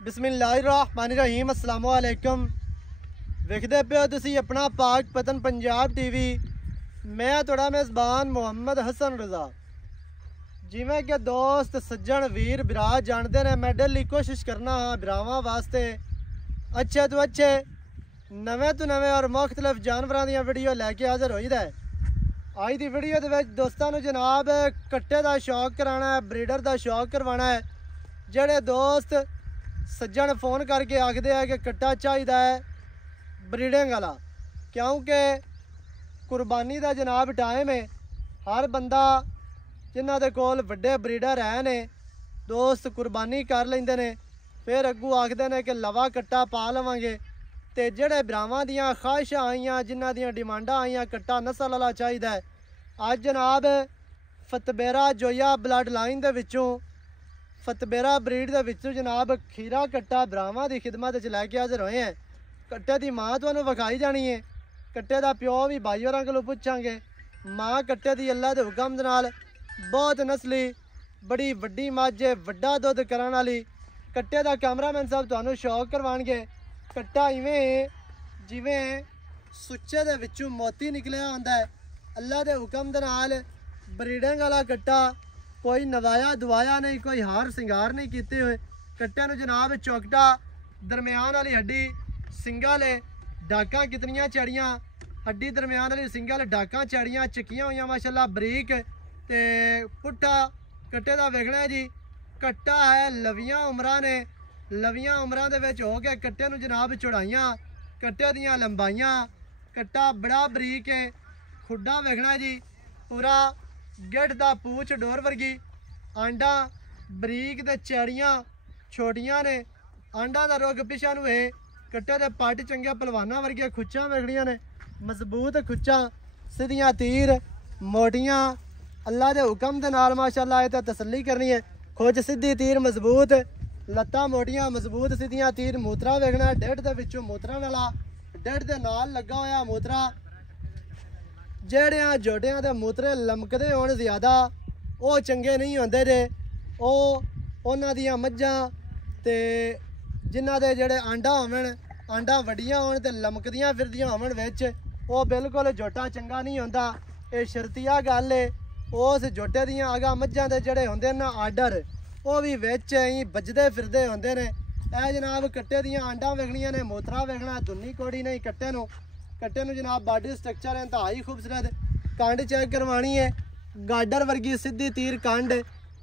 बिस्मिल्लाहिर्रहमानिर्रहीम अस्सलामु अलैकुम। वेखदे पे हो तुसी अपना पाक पतन पंजाब टीवी। मैं तुहाड़ा मेज़बान मुहम्मद हसन रज़ा। जिवें कि दोस्त सज्जन वीर भरा जानते ने, मैं डेली कोशिश करना हाँ भरावां वास्ते अच्छे तो अच्छे नवे तो नवे और मुख्तलिफ जानवरों दी वीडियो लैके हाजिर होईदा है। अज की वीडियो के दोस्तों को जनाब कट्टे का शौक कराना है, ब्रीडर का शौक करवाना है। जेड़े दोस्त सज्जन फोन करके आखते हैं कि कट्टा चाहिए है ब्रीडिंग वाला, क्योंकि कुर्बानी का जनाब टाइम है। हर बंदा जिन्हों के कोल वड्डे ब्रीडर है ने दोस्त कुर्बानी कर लेंदे ने, फिर अगू आखते हैं कि लवा कट्टा पा लवांगे। तो जेड़े भरावां दियां ख्वाहिशां आईयां, जिन्हां दियां डिमांडां आईयां कट्टा नस्ल वाला चाहिए है, अज जनाब फतबेरा जोया ब्लड लाइन दे विचों फतबेरा ब्रीड दे विचों जनाब खीरा कट्टा भरावां दी खिदमत च लैके हाजिर होए हैं। कट्टे की माँ तुहानूं विखाई जानी है, कट्टे का प्यो भी भाई होरां कोलों पुछांगे। माँ कट्टे की अल्लाह के हुक्म दे नाल बहुत नस्ली बड़ी वड्डी मझ है, वड्डा दुध करन वाली। कट्टे का कैमरामैन साहब तुहानूं शौक करवाणगे। कट्टा इवें जिवें सुच्चे दे विचों मोती निकलिया होंदा है। अल्लाह के हुक्म दे नाल ब्रीडिंग वाला कट्टा, कोई नवाया दुआया नहीं, कोई हार सिंगार नहीं किए हुए। कट्टे नूं जनाब चौकटा दरम्यान वाली हड्डी सिंगल है, डाकां कितनियां चढ़ियां, हड्डी दरम्यान वाली सिंगल डाकां चढ़ियां चकियां हुई माशाल्लाह बरीक। ते पुट्ठा कट्टे का वेखना है जी। कट्टा है लवियां उमरां ने, लवियां उमरां दे विच हो के कट्टे नूं जनाब चौड़ाइयां, कट्टे दियां लंबाइयां। कट्टा बड़ा बरीक है। खुड्डा वेखना जी, पूरा गिठ दा पूछ डोर वर्गी। आंडा बरीक ते चैड़ियां छोटियां ने। आंडा दा रुग पिछा नूं है। कट्टे दे पट चंगे पलवाना वर्गियां खुच्चां वेखड़ियां ने, मजबूत खुच्चां, सीधियां तीर मोटियां। अल्लाह के हुक्म दे नाल माशाल्लाह ये तसल्ली करनी है। खुच सीधी तीर मजबूत, लत्तां मोटियां मजबूत सीधियां तीर। मूत्रा वेखना डेढ़ दे विचों मूत्रा वाला, डेढ़ दे नाल लगा होया मूत्रा। जेड़ियां जोटियां दे मूत्रे लमकदे होण ज़्यादा वो चंगे नहीं होंदे जे। उन्हां दियां मज्झां ते जिन्हां दे जेड़े आंडा होवन, आंडा वड्डियां होण ते लमकदियां फिरदियां होवन विच, वो बिल्कुल जोटा चंगा नहीं होंदा। ये शर्तिया गल है। उस जोटे दियां आगा मज्झां दे जेड़े होंदे ना आर्डर, वो भी विच ही बजदे फिरदे होंदे ने। ए जनाब कट्टे दियां आंडा वेखणियां ने, मूत्रा वेखना, दुन्नी कोड़ी नहीं कट्टे नूं। कट्टे नूं जनाब बॉडी स्ट्रक्चर इंतहाई खूबसूरत। कंड चेक करवानी है, गाडर वर्गी सीधी तीर कंड,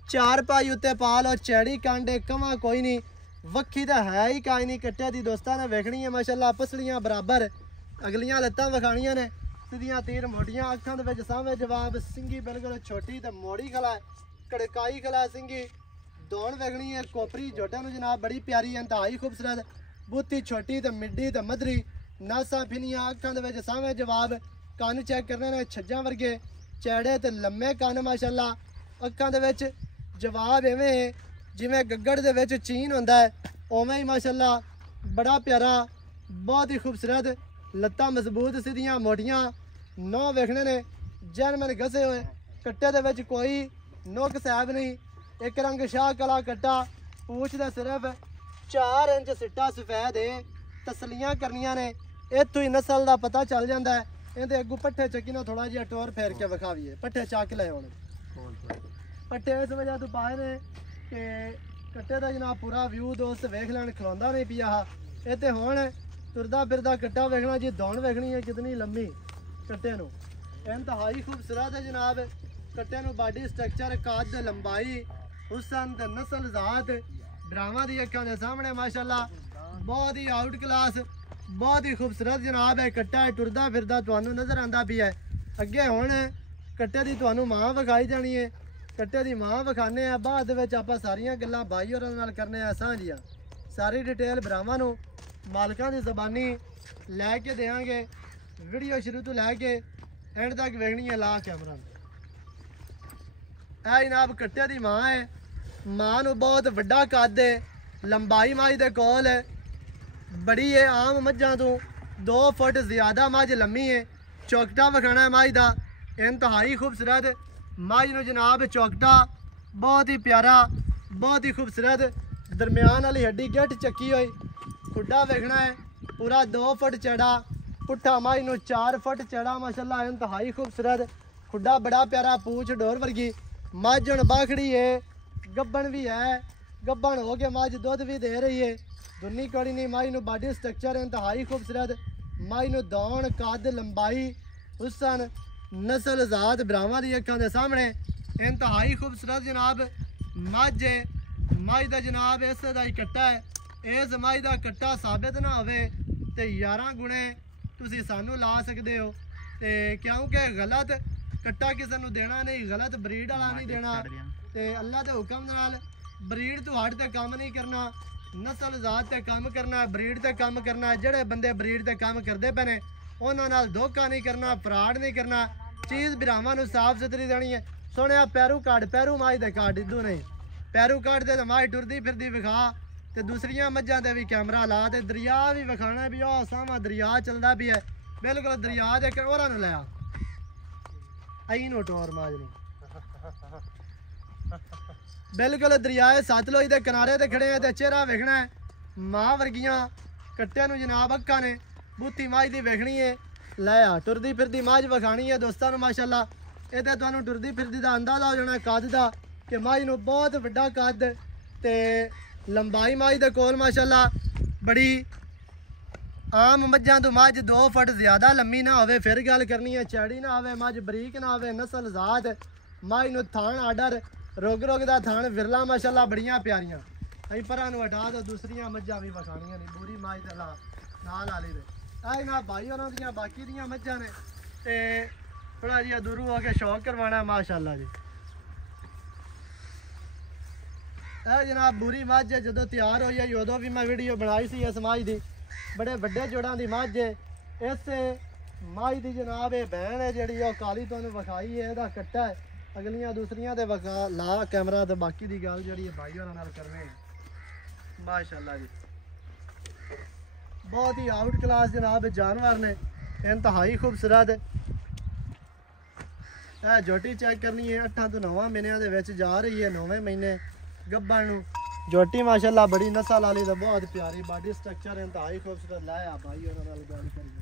चार पाई उत्ते पा लो, चैड़ी कंड, कमा कोई नहीं, वक्खी तो है ही काई नहीं। कट्टे दी दोस्तां ने वेखनी है माशाल्लाह पसलियां बराबर, अगलियां लत्तां विखाणियां ने, सीधियां तीर मोटियां, अखां दे विच सामने जवाब, सिंगी बिल्कुल छोटी ते मोड़ी खला, कड़काई खला सिंगी। दौड़ वेखनी है कोपरी जोटे नूं जनाब बड़ी प्यारी इंतहाई खूबसूरत, बूती छोटी ते मिड्डी ते मधरी, नासा फिनियां, अखां दे विच सामने जवाब। कन चेक करने ने छज्जां वर्गे, चैड़े ते लम्मे कन माशाल्लाह। अखां दे विच जवाब इवें जिवें गग्गड़ दे विच चीन होंदा है, उवें ही माशाल्लाह बड़ा प्यारा, बहुत ही खूबसूरत। लत्तां मजबूत सीधियां मोटियां, नौ वेखने ने जैनमन घसे हुए। कट्टे दे विच कोई नुक सैब नहीं, एक रंग शाह कला कट्टा। पूछ दे सिर्फ 4 इंच सिट्टा सफेद है। तसलियां करनियां ने, इत्थों ही नस्ल का पता चल जाता है। इहदे अगू पट्ठे चकी ना थोड़ा जिहा टोर फेर के विखावीए। पट्ठे चक ले हुण, पट्ठे इस वजह तो पाए ने कि कट्टे का जनाब पूरा व्यू दोस्त वेख लैन, खलोंदा नहीं पिया हा। ये तो हुण तुरदा फिरदा कट्टा वेखना जी। दौड़ वेखनी है कितनी लम्मी कट्टे नूं, इंतहाई खूबसूरत है जनाब। कट्टे नूं बॉडी स्ट्रक्चर, कद, लंबाई, हुसन ते नस्ल जात भरावां दी अखां दे सामने माशाल्लाह बहुत ही आउट क्लास, बहुत ही खूबसूरत जनाब है। कट्टा टुरदा फिरदा तुहानूं नज़र आंदा पिया है। अगे हुण कट्टे दी तुहानूं मां विखाई जानी है। कट्टे दी मां विखाने आ, बाद विच आपां सारियां गल्लां भाई होरां नाल करने आ सांझियां। सारी डिटेल भरावां नूं मालकां दी ज़बानी लैके देंगे। वीडियो शुरू तो लैके एंड तक वेखनी है। ला कैमरा है जनाब कट्टे दी मां है। मां नूं बहुत वड्डा कद है, लंबाई मझ दे कोल है बड़ी है, आम मझां तो 2 फुट ज़्यादा मझ लम्मी है। चौकटा विखाना है मझ का, इंतहाई खूबसूरत मझ नूं जनाब चौकटा बहुत ही प्यारा, बहुत ही खूबसूरत। दरम्यान वाली हड्डी गिठ चक्की हुई, खुडा वेखना है पूरा 2 फुट चढ़ा, पुट्ठा माई नू 4 फुट चढ़ा माशाल्लाह इंतहाई खूबसूरत, खुडा बड़ा प्यारा, पूछ डोर वर्गी, मझ हुण बाखड़ी है, गब्बन भी है, गब्बन हो के मझ दुध भी दे रही है, दुन्नी कौड़ी नहीं, माई नू बॉडी स्ट्रक्चर इंतहाई खूबसूरत, माई नू दौड़ कद लंबाई हुसन नस्ल ज़ात ब्राह्मण दी अखां दे सामने इंतहाई खूबसूरत जनाब मझ है। मझ दा जनाब इस दा ही कट्टा है, इस मझ दा कट्टा साबित ना होवे ते 11 गुणे तुसी सानू ला सकदे हो, ते क्योंकि गलत कट्टा किसी नू देना नहीं, गलत ब्रीड वाला नहीं देना, ते अल्लाह दे हुक्म नाल ब्रीड तो हट ते काम नहीं करना, नस्ल ज़ात ते काम करना, ब्रीड ते काम करना। जेड़े बंदे ब्रीड ते काम करते पे ने उन्हां नाल धोखा नहीं करना, फ्रॉड नहीं करना, चीज़ भरावां नू साफ सुथरी देनी है। सुनिया पैरू काट, पैरू माई दे काट इदू नहीं, पैरू काट दे तो माई टुरदी फिरदी विखा, ते दूसरियां मज्जां ते भी कैमरा ला, ते दरिया भी विखाना भी ओह सामा दरिया चलदा भी है, बिल्कुल दरिया दे ओरा न लिया आई नो टोर माज नू बिल्कुल दरियाए सतलुज के किनारे ते खड़े हैं, ते चेहरा वेखना है मां वर्गियां कट्टे नू जनाब अक्खां ने, बूथी मझ दी वेखनी है, लै आ टुरदी फिरदी मझ विखानी है दोस्तां नू माशाल्लाह। ये तुहानू टुरदी फिरदी दा अंदाजा हो जाना कद दा कि मझ नू बहुत वड्डा कद ते लंबाई मझ दे कोल माशाल्लाह बड़ी, आम मज्जां तो मझ 2 फुट ज़्यादा लम्मी ना होवे, फिर गल करनी है चैड़ी ना होवे, मझ बरीक ना होवे, नस्ल ज़ात मझ नू थान आर्डर रोग रोग दा थान विरला माशाल्लाह बड़ियां प्यारियां। अं परां नू हटा दो, दूसरियां मज्जां भी विखाणियां नहीं, पूरी मझ दे नाल आली दे आई ना भाई होरां दियां बाकी दियां मज्जां ने, ते थोड़ा जिहा दूरों हो के शौक करवाना माशाल्लाह जी। जनाब बुरी मझ है, जदों तैयार होई है उदों भी मैं वीडियो बनाई सी इस मझ दी, बड़े वड्डे जोड़ां दी मझ है। इस मझ दी जनाब ये भैन है जिहड़ी ओह काली तुहानू विखाई है, इहदा कट्टा है, अगलियां दूसरियां ते विखा ला कैमरा, ते बाकी दी गल जिहड़ी है भाई होरां नाल करने माशाल्लाह जी। बहुत ही आउट क्लास जनाब जानवर ने, इंतहाई खूबसूरत। जोटी चेक करनी है, 8 तो 9 महीनों के विच जा रही है, 9वें महीने गब्बन नू जोटी माशाल्लाह बड़ी नस्ल वाली, तो बहुत प्यारी बॉडी स्ट्रक्चर इंतहाई खूबसूरत। लाया भाई होरां नाल गल करिए।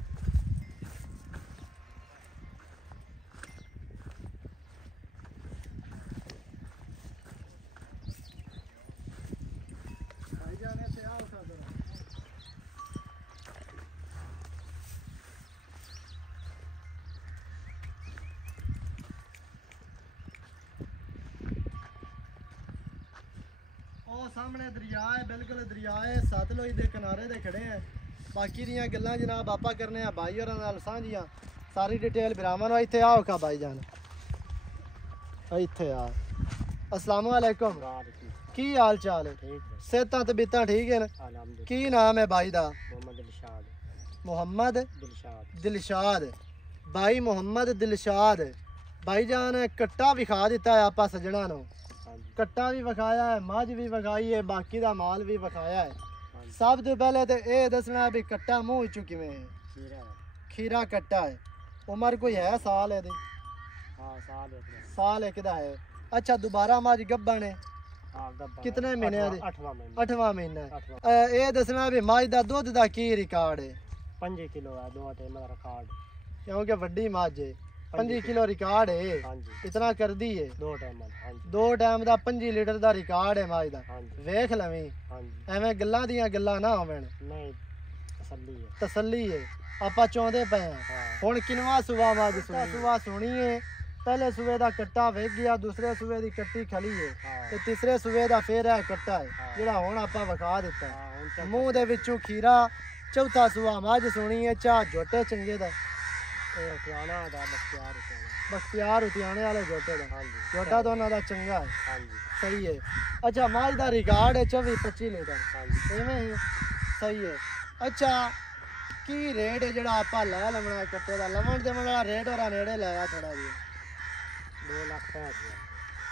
सामने दरिया है, बिल्कुल दरिया है सतलुज के किनारे ते खड़े हैं। बाकी दियां गल्लां जनाब आपा करने हैं भाई होरां नाल साझियां, सारी डिटेल भरावां। इत्थे आओ खा भाई जान, इत्थे आ। अस्सलाम वालेकुम, की हाल चाल है? सेहतां तबीयतां ठीक है? की नाम है भाई दा? मोहम्मद दिलशाद भाई, मोहम्मद दिलशाद भाई जान। कट्टा विखा दिता है आपा सजना नू, कट्टा भी विखाया है, मझ भी विखाई है, बाकी दा माल भी विखाया है। सब तो पहले तो यह दसना भी कट्टा मूँह चू किवें है? खीरा कट्टा है। उम्र कोई है साल है? साल एक दा है। अच्छा दोबारा मझ गब्बन है? कितने महीने? 8वां महीना। ये दसना भी मझ दा दुध दा की रिकॉर्ड है? 5 किलो है, 2 टाइम दा रिकॉर्ड, क्योंकि वड्डी मझ है। 5 किलो रिकॉर्ड है, इतना कर दी है। 2 टाइम का 5 लीटर का रिकॉर्ड है मझ का। वेख लवीं एवें गल्लां दियां गल्लां ना होवन, तसल्ली है। आपां चाहुंदे पे हैं हुण किनवा सुबह मझ सुबह सुनी है। पहले सूबे का कट्टा वेख गया, दूसरे सूबे की कट्टी खली है, ते तीसरे सूबे का फिर है कट्टा है जिहड़ा हुण आपां विखा दिता। मूँह दे विचों खीरा। चौथा सूबा मझ सुनी है, चाह झोटे चंगे दा बख्तियार उतियाने वाले जोटे का जोटा तो उन्होंने चंगा है, सही है। अच्छा मझ का रिकॉर्ड है 24-25 लीटर इवें सही है। अच्छा की रेट है जोड़ा आप लै लवना कट्टे का? लवन देवन वाला रेट और नेड़े लाया थोड़ा जी?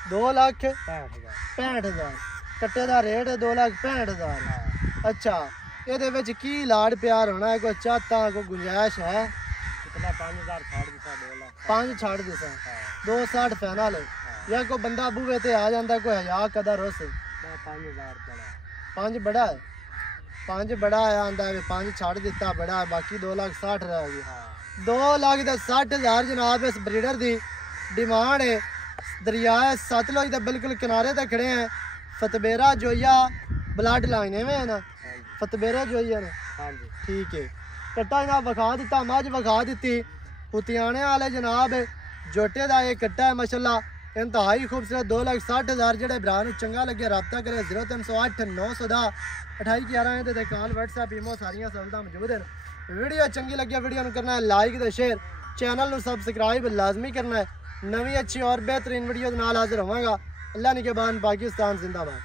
2,65,000 कट्टे का रेट है। 2,65,000। अच्छा ये की लाड़ प्यार होना है? कोई चाहता कोई गुंजाइश है? 5 छाड़ दिसा 260 फाइनल है। या कोई बंदा बूहे ते आ जाता कोई 1000 कदा रोस? 5 बड़ा है, 5 बड़ा है आंदा है, 5 छड़ दिता बड़ा है, बाकी 2,60,000 रह गया। हाँ 2,60,000 जनाब इस ब्रीडर की डिमांड है। दरिया सतलुज के बिल्कुल किनारे तक खड़े हैं। फतबेरा जोइया ब्लड लाइन है ना, फतबेरा जोइया ने। हाँ जी ठीक है, कट्टा जनाब विखा दिता, मझ विखा दी। उतियाने वाले जनाब जोटे का ये कट्टा है माशाल्लाह, इंतहाई खूबसूरत। 2,60,000 जो भरा चंगा लगे रबता करे 0308 910 2811 कॉल व्हाट्सएप ईमो सारिया सहूलतां मौजूद हैं। वीडियो चंगी लगी वीडियो करना है लाइक तो शेयर, चैनल को सबसक्राइब लाजमी करना है। नवी अच्छी और बेहतरीन वीडियो नाल हाजिर होवांगा। अल्लाह ने के बाद पाकिस्तान जिंदाबाद।